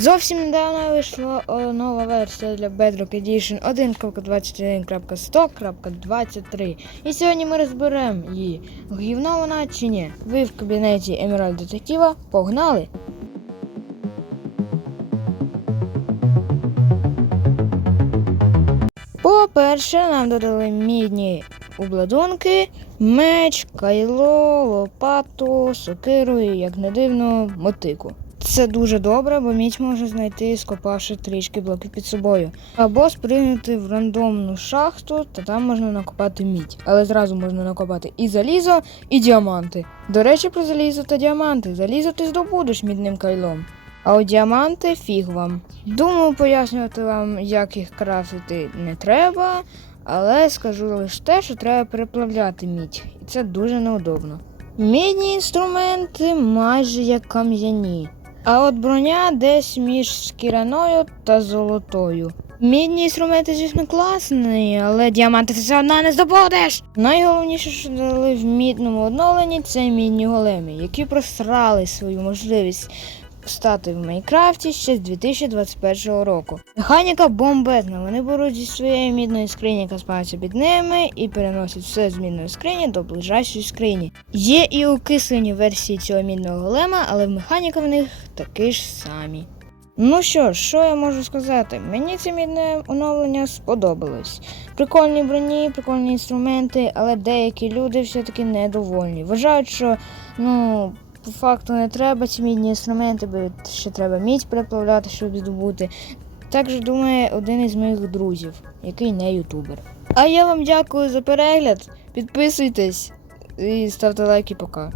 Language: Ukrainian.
Зовсім недавно вийшла нова версія для Bedrock Edition 1.21.100.23. І сьогодні ми розберемо її. Гівна вона чи ні. Ви в кабінеті Emerald Детектива. Погнали! По-перше, нам додали мідні обладунки, меч, кайло, лопату, сокиру і, як не дивно, мотику. Це дуже добре, бо мідь може знайти, скопавши трішки блоків під собою. Або спригнути в рандомну шахту, та там можна накопати мідь. Але зразу можна накопати і залізо, і діаманти. До речі, про залізо та діаманти. Залізо ти здобудеш мідним кайлом. А от діаманти фіг вам. Думаю, пояснювати вам, як їх крафтити не треба, але скажу лише те, що треба переплавляти мідь, і це дуже неудобно. Мідні інструменти майже як кам'яні, а от броня десь між шкіряною та золотою. Мідні інструменти, звісно, класні, але діаманти ти все одно не здобудеш. Найголовніше, що дали в мідному оновленні, це мідні големи, які просрали свою можливість стати в Майнкрафті ще з 2021 року. Механіка бомбезна. Вони беруть зі своєї мідної скрині, яка спається під ними, і переносять все з мідної скрині до ближайшої скрині. Є і окислені версії цього мідного голема, але механіка в них такі ж самі. Ну що що я можу сказати? Мені це мідне оновлення сподобалось. Прикольні броні, прикольні інструменти, але деякі люди все-таки недовольні. Вважають, що ну, по факту не треба ці мідні інструменти, бо ще треба мідь переплавляти, щоб здобути. Так же думає один із моїх друзів, який не ютубер. А я вам дякую за перегляд. Підписуйтесь і ставте лайки пока.